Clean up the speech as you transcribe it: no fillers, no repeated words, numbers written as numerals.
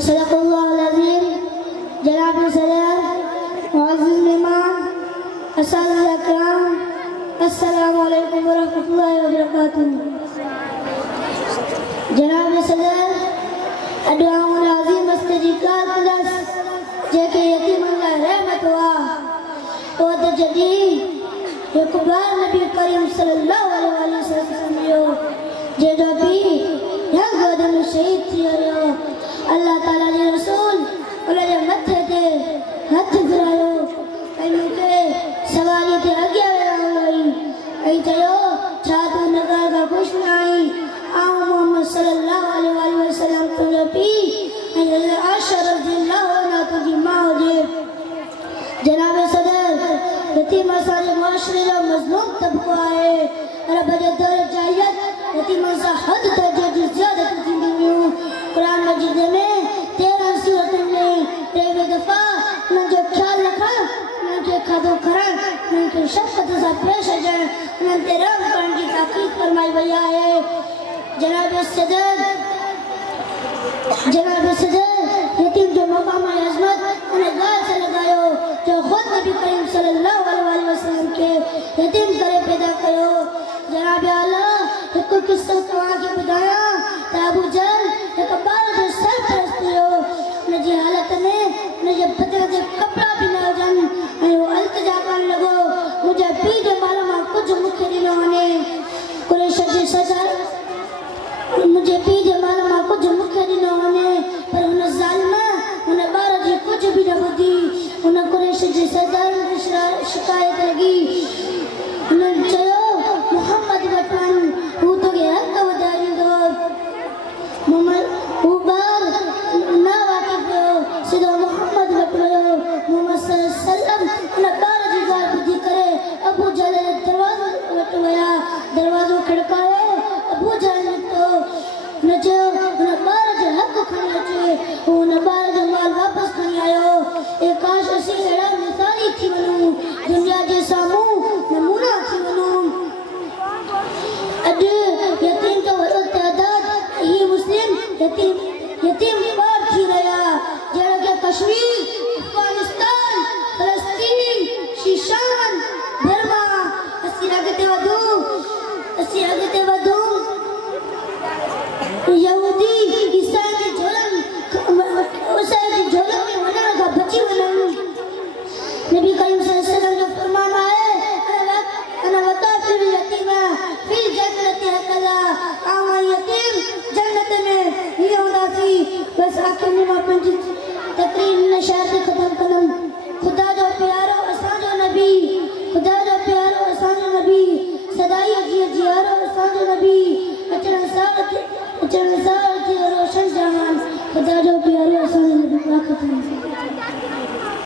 सदक़ल्लाहुल अज़ीम। जनाब सदर, मुअज़्ज़िज़ मेहमान, असातिज़ा किराम, अस्सलामु अलैकुम व रहमतुल्लाहि व बरकातुहू। जनाब सदर, अडवाउन अज़ीम मस्जिद कारकलस जेके यतीमन ला रहमत हुआ ओ त जदी एक बार नबी करीम सल्लल्लाहु अलैहि वसल्लम जो जेडो भी या गोदम शहीद थी रहियो। अल्लाह ताला जे रसूल उनजे मथे ते हथ फिरायो ऐं मूंखे सवारी ते अॻियां विया हुई ऐं चयो छा तूं नगर खां ख़ुशि न आहीं? आऊं मोहम्मद सल्लल्लाहु अलैहि वसल्लम तुंहिंजो पीउ ऐं आयशा रज़ियल्लाहु अन्हा तुंहिंजी माउ हुजे। जनाब सदर, यतीम असांजे मुआशरे जो मज़लूम तबक़ो आहे। रब जे दर जायत यतीमनि सां हद दर्जे जी ज़ियादत थींदी हुयूं। क़ुरान मजीद में 13 सूरतुनि में 23 दफ़ा उन्हनि जो ख़्यालु रखणु, उन्हनि खे खाधो खाराइणु, उन्हनि खे शफ़क़त सां पेश अचणु, उन्हनि ते रहम करण जी ताक़ीद फरमाई वई आहे। जनाब सदर, यतीम जो मक़ाम ऐं अज़मत उन ॻाल्हि से लगायो जो ख़ुद नबी करीम सल्लल्लाहु अलैहि वसल्लम के यतीम करे पैदा कयो। जनाब आला, एक किस्सो तव्हांखे ॿुधायां त अबू जहल हिक ॿार जो सरपरस्त हुयो। उनजी हालत में उनजे बदन ते कपिड़ा बि न हुजनि ऐं उहो इल्तिजा करणु लॻो मुंहिंजे पीउ जे माल मां कुझु मूंखे ॾिनो वञे। कुरैश जे सरदार मुझे पी जे माल मां कुछ मुखे दिनो वने पर उन ज़ालिम उन बार जी कुछ भी न बुधी। उन कुरैश जे सरदार खे शिकायत लगी। उन चयो मोहम्मद वटन हू तोखे हक़ वधाईंदो। मोहम्मद हू बार न वाक़िफ़ हुयो, सिधो मोहम्मद वटि वियो। मोहम्मद सल्लल्लाहु अलैहि वसल्लम उन बार जी ॻाल्हि ॿुधी करे अबू जहल जे दरवाज़े वटि विया। दरवाज़ो खड़कायो, अबू जहल निकितो। न चयो उन ॿार जो हक़ खणी अचे, हू उन ॿार जो माल वापसि खणी आयो। ए काश असीं अहिड़ा मिसाली थी वञूं, दुनिया जे साम्हूं नमूना थी वञूं। अॼु यतीम जो वॾो तइदाद ही मुस्लिम यतीम ॿार थी रहिया जहिड़ा कि कश्मीर